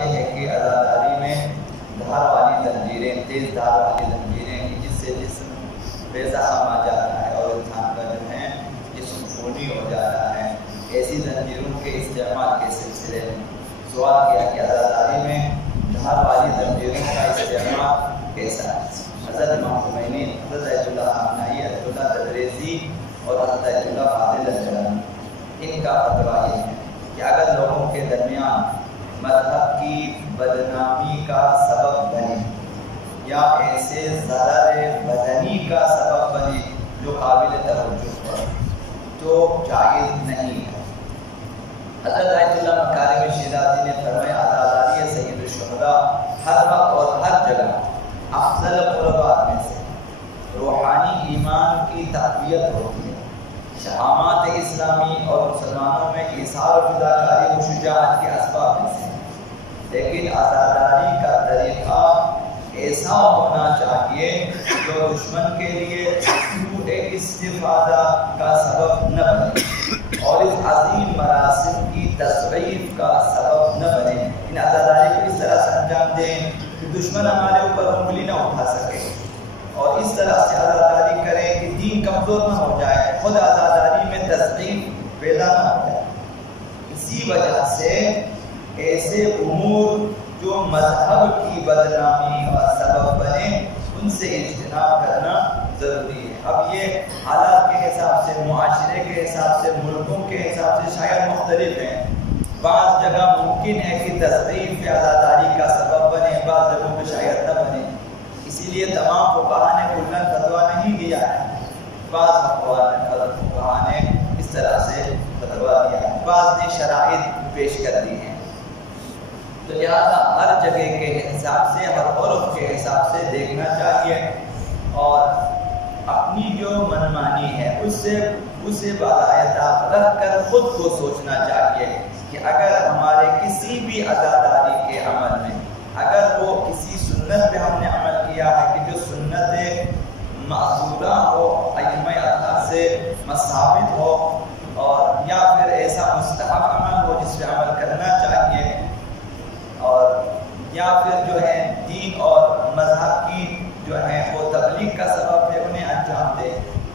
یہ ہے کہ عزاداری میں دھار والی زنجیریں، تیز دھار والی زنجیریں، جس سے جسم بے زخم آ جاتا ہے اور انسان کا جو ہے جسم خونی ہو جاتا ہے، ایسی زنجیروں کے استعمال کے سلسلے میں سوال کیا کہ عزاداری میں دھار والی زنجیروں کا استعمال کیسا ہے؟ حضرت امام خمینی، حضرت ایت اللہ خامنہئی، ایت اللہ تبریزی اور حضرت ایت اللہ فاضل الجلانی، ان کا فتویٰ یہ ہے کہ اگر لوگوں کے درمیان مذہب کی بدنامی کا سبب بنے یا ایسے ضرر بدنی کا سبب بنے جو قابل توجہ ہو تو جائز نہیں ہے۔ حضرت آیت اللہ مکارم شیرازی نے فرمایا عزاداری سید الشہداء ہر وقت اور ہر جگہ افضل قربات میں سے روحانی ایمان کی تقویت ہوتی ہے، شہامات اسلامی اور مسلمانوں میں ایثار و فداکاری و شجاعت کے اسباب میں سے، لیکن عزاداری کا طریقہ ایسا ہونا چاہیے جو دشمن کے لیے سوء استفادہ کا سبب نہ بنے اور اس عظیم مراسم کی تصویف کا سبب نہ بنے۔ ان عزاداری کو اس طرح سے انجام دیں کہ دشمن ہمارے اوپر انگلی نہ اٹھا سکے، اور اس طرح سے عزاداری کریں کہ دین کمزور نہ ہو جائے، خود عزاداری میں تصویف پیدا نہ ہو جائے۔ اسی وجہ سے ایسے امور جو مذہب کی بدنامی کا سبب بنے ان سے اجتناب کرنا ضروری ہے۔ اب یہ حالات کے حساب سے، معاشرے کے حساب سے، ملکوں کے حساب سے شاید مختلف ہیں۔ بعض جگہ ممکن ہے کہ تصویف عزاداری کا سبب بنے، بعض جگہوں پہ شاید نہ بنے، اسی لیے تمام فقہاء نے کلن فتویٰ نہیں دیا ہے۔ بعض فقہاء نے اس طرح سے فتویٰ دیا ہے، بعض نے شرائط پیش کر دی ہیں۔ تو لہٰذا ہر جگہ کے حساب سے، ہر عرف کے حساب سے دیکھنا چاہیے اور اپنی جو منمانی ہے اسے باضابطہ رکھ کر خود کو سوچنا چاہیے کہ اگر ہمارے کسی بھی عزاداری کے عمل میں اگر وہ کسی سنت پہ ہم نے عمل کیا ہے کہ جو سنت معذورہ ہو، ائمہ اطہار سے ثابت ہو، اور یا پھر ایسا مستحب عمل ہو جس پہ عمل کرنا چاہیے، اور یا پھر جو ہے دین اور مذہب کی جو ہے وہ تبلیغ کا سبب ہے، انہیں انجام دے۔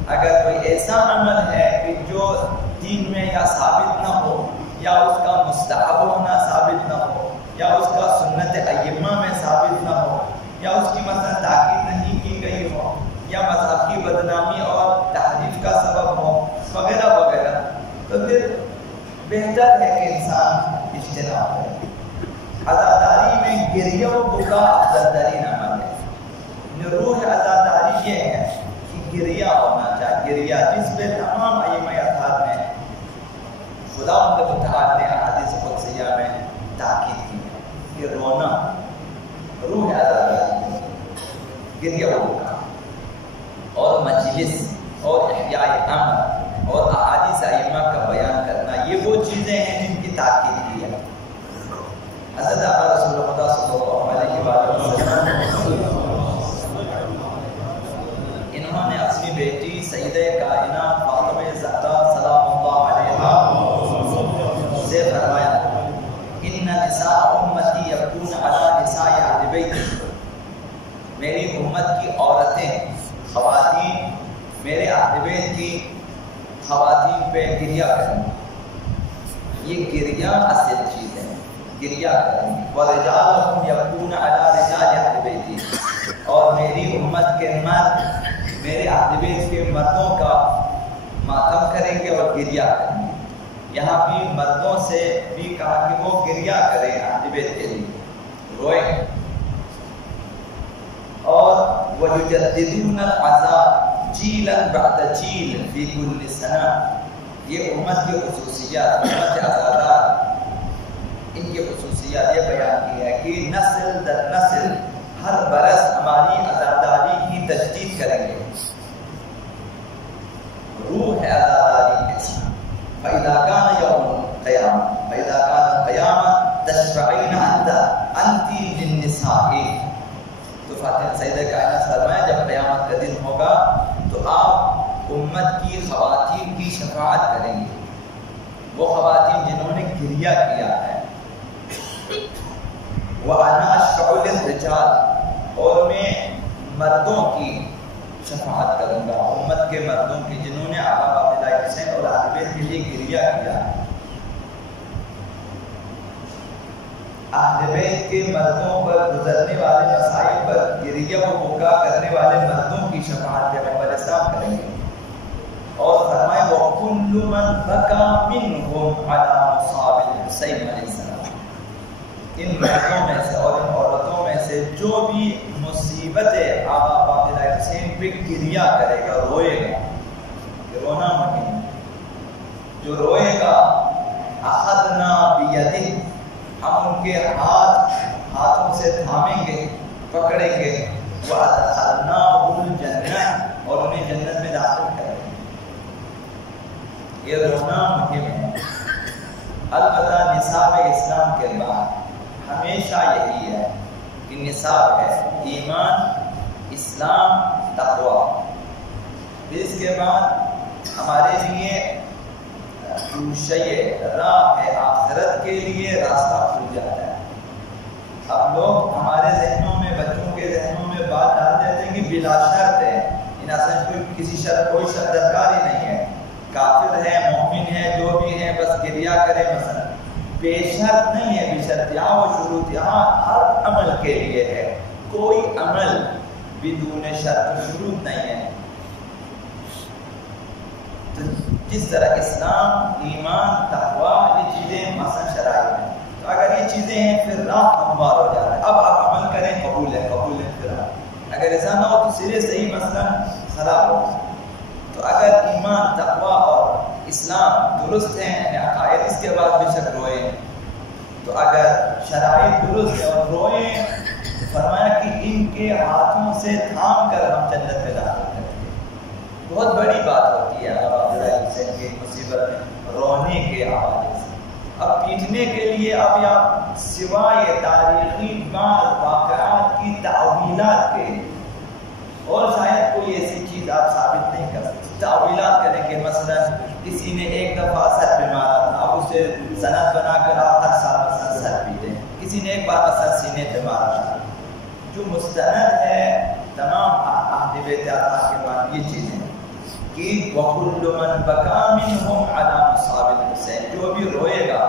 اگر کوئی ایسا عمل ہے کہ جو دین میں یا ثابت نہ ہو، یا اس کا مستحب ہونا ثابت نہ ہو، یا اس کا سنت ائمہ میں ثابت نہ ہو، یا اس کی مثلا تاکید نہیں کی گئی ہو، یا مذہب کی بدنامی اور تحریف کا سبب ہو، وغیرہ وغیرہ، تو پھر بہتر ہے کہ انسان اجتناب کرے۔ عزاداری میں گریہ و بکا افضل ترین عمل ہے۔ روح عزاداری یہ ہے کہ گریہ ہونا چاہیے، گریہ جس پہ تمام ائمہ اطہار نے، خدا متعال نے احادیث قدسیہ میں تاکید کی ہے کہ رونا روح عزاداری، گریہ و بکا اور مجلس اور احیاء امر اور احادیث ائمہ کا بیان کرنا، یہ وہ چیزیں ہیں جن کی تاکید کی ہے۔ حضرت رسول خدا صلی اللہ علیہ وسلم انہوں نے اپنی بیٹی سیدہ کائنات فاطمہ زہرا سلام اللہ علیہا سے فرمایا ان نساء امتی یکون علی نساء اہل بیت، میری امت کی عورتیں، خواتین میرے اہل بیت کی خواتین پہ گریہ کریں۔ یہ گریہ اصل چیز ہے، گریہ کریں۔ وَرِجَالُهُمْ يَبْكُونَ عَلَى رِجَالِ أَهْلِ بَيْتِي، اور میری امت کے مرد میرے اہل بیت کے مردوں کا ماتم کریں گے اور گریہ کریں گے۔ یہاں بھی مردوں سے بھی کہا کہ وہ گریہ کریں اہل بیت کے لیے، روئیں۔ اور وَيُجَدِّدُونَ الْعَزَاءَ جِيلًا بَعْدَ جِيلٍ فِي كُلِّ سَنَةٍ، یہ امت کی خصوصیات، امت عزادار، ان کی خصوصیات یہ بیان کی ہے کہ نسل در نسل ہر برس ہماری عزاداری کی تجدید کریں گے۔ روح عزاداری کے ساتھ فَإِذَا كَانَ يَوْمُ الْقِيَامَةِ فَإِذَا كَانَ الْقِيَامَةِ تَشْفَعِينَ أَنْتِ لِلنِّسَاءِ، تو فاتحہ سیدہ کائنات فرمایا جب قیامت کا دن ہوگا تو آپ امت کی خواتین کی شفاعت کریں گے، وہ خواتین جنہوں نے گریہ کیا ہے، وَأَنَا أَشْفَعُ لِلرِّجَالِ، اور میں مردوں کی شفاعت کروں گا، امت کے مردوں کی جنہوں نے آقا عبداللہ حسین اور اہل بیت کے لیے گریہ کیا ہے۔ اہل بیت کے مردوں پر گزرنے والے مسائل پر گریہ و بکا کرنے والے مردوں کی شفاعت پیغمبر اسلام کریں گے۔ اور فرمائے وَكُلُّ مَنْ بَكَى مِنْهُمْ عَلَى مُصَابِ الْحُسَيْنِ علیہ السلام، ان مردوں میں سے اور ان عورتوں میں سے جو بھی مصیبت آقا عبداللہ حسین پہ گریہ کرے گا، روئے گا، رونا ممکن جو روئے گا، اخذنا بیدہ، ہم ان کے ہاتھوں سے تھامیں گے، پکڑیں گے، وَأَدْخَلْنَاهُ الْجَنَّةَ، اور انہیں جنت میں داخل کریں گے۔ یہ رونا مہم ہے۔ البتہ نصاب اسلام کے بعد ہمیشہ یہی ہے کہ نصاب ہے ایمان، اسلام، تقوی، پھر اس کے بعد ہمارے لیے راہ ہے آخرت کے لیے راستہ کھل جاتا ہے۔ اب لوگ ہمارے ذہنوں میں، بچوں کے ذہنوں میں بات ڈال دیتے ہیں کہ بلا شرط ہے، ان اصل کسی شرط کوئی شرط درکار ہی نہیں ہے، کافر ہے، مومن ہے، جو بھی ہے بس گریہ کرے مثلا، بے شرط نہیں ہے، بے شرط یہاں وہ شروط یہاں ہر عمل کے لیے ہے، کوئی عمل بدون شرط شروط نہیں ہے۔ تو جس طرح اسلام، ایمان، تقوی، یہ چیزیں مثلا شرائط ہیں، تو اگر یہ چیزیں ہیں پھر راہ ہموار ہو جاتا ہے۔ اب آپ عمل کریں، قبول ہے، قبول ہے، پھر اگر ایسا نہ ہو تو سرے سے ہی مثلا خراب ہو۔ تو اگر ایمان، تقوی اور اسلام درست ہیں، عقائد، اس کے بعد بے شک روئیں، تو اگر شرائط درست ہے اور روئیں، فرمایا کہ ان کے ہاتھوں سے تھام کر ہم جنت میں داخل کریں گے۔ بہت بڑی بات ہوتی ہے آقا عبداللہ حسین کی مصیبت میں رونے کے حوالے سے۔ اب پیٹنے کے لیے اب یا سوائے تاریخی بعض واقعات کی تعویلات کے اور شاید کوئی ایسی چیز آپ ثابت نہیں کر سکتے، تعویلات کریں کہ مثلا کسی نے ایک دفعہ سر پہ مارا تھا، اب اسے سند بنا کر آپ ہر سال مثلا سر پیٹیں، کسی نے ایک بار مثلا سینے پہ مارا تھا۔ جو مستند ہے تمام اہل بیت آقا کے بعد یہ چیزیں کہ وَكُلُّ مَنْ بَكَى مِنْهُمْ عَلَى مُصَابِ الْحُسَيْنِ، جو بھی روئے گا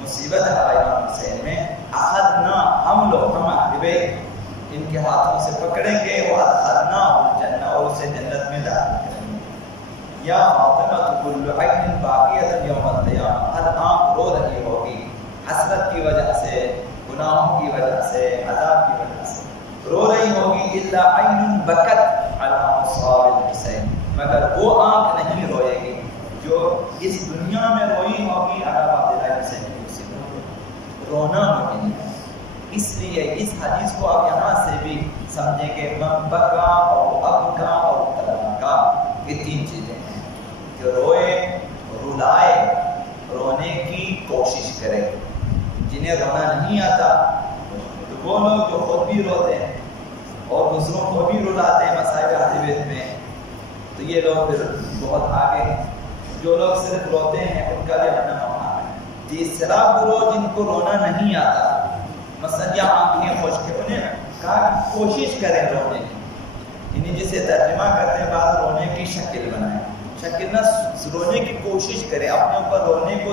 مصیبت آقا امام حسین میں، اخذنا، ہم لوگ، ہم اہل بیت ان کے ہاتھوں سے پکڑیں گے، وَأَدْخَلْنَاهُ الْجَنَّةَ، اور اسے جنت میں داخل کریں گے۔ یا فاطمہ كُلُّ عَيْنٍ بَاكِيَةٌ يَوْمَ الْقِيَامَةِ، ہر آنکھ رو رہی ہوگی حسرت کی وجہ سے، گناہوں کی وجہ سے، عذاب کی وجہ سے رو رہی ہوگی، إِلَّا عَيْنٌ بَكَتْ عَلَى مُصَابِ الْحُسَيْنِ، مگر وہ آنکھ نہیں روئے گی جو اس دنیا میں روئی ہوگی آقا عبداللہ حسین کی مصیبت۔ رونا ممکن ہے، اس لیے اس حدیث کو آپ یہاں سے بھی سمجھیں کہ من بکا اور ابکا اور تبکا، یہ تین چیزیں ہیں کہ روئے، رلائے، رونے کی کوشش کرے۔ جنہیں رونا نہیں آتا تو وہ لوگ جو خود بھی روتے ہیں اور دوسروں کو بھی رلاتے ہیں مسائل اہل بیت میں، تو یہ لوگ پھر بہت آگے ہیں۔ جو لوگ صرف روتے ہیں ان کا بھی اپنا مقام ہے۔ تیسرا گروہ جن کو رونا نہیں آتا، مثلا یا آنکھیں خشک ہیں، انہیں کہا کوشش کریں رونے کی، یعنی جسے ترجمہ کرتے ہیں بعض رونے کی شکل بنائیں، شکل نہ رونے کی کوشش کریں، اپنے اوپر رونے کو،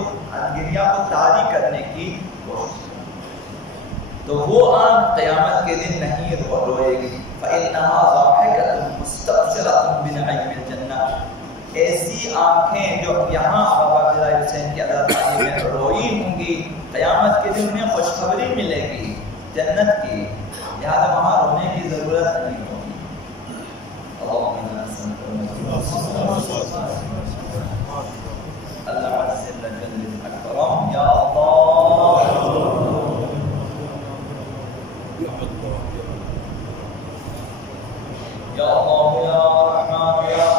گریہ کو طاری کرنے کی کوشش کریں، تو وہ آنکھ قیامت کے دن نہیں روئے گی۔ فَإِنَّهَا ضَاحِكَةٌ مُسْتَبْشِرَةٌ بِنَعِيمِ الْجَنَّةِ، ایسی آنکھیں جو یہاں آقا عبداللہ حسین کی عزاداری میں روئی ہوں گی، قیامت کے دن انہیں خوشخبری ملے گی جنت کی، لہذا وہاں رونے کی ضرورت نہیں ہوگی۔ اللہ عزیز جل اکرم، یا اللہ یا اللہ یا رحمان یا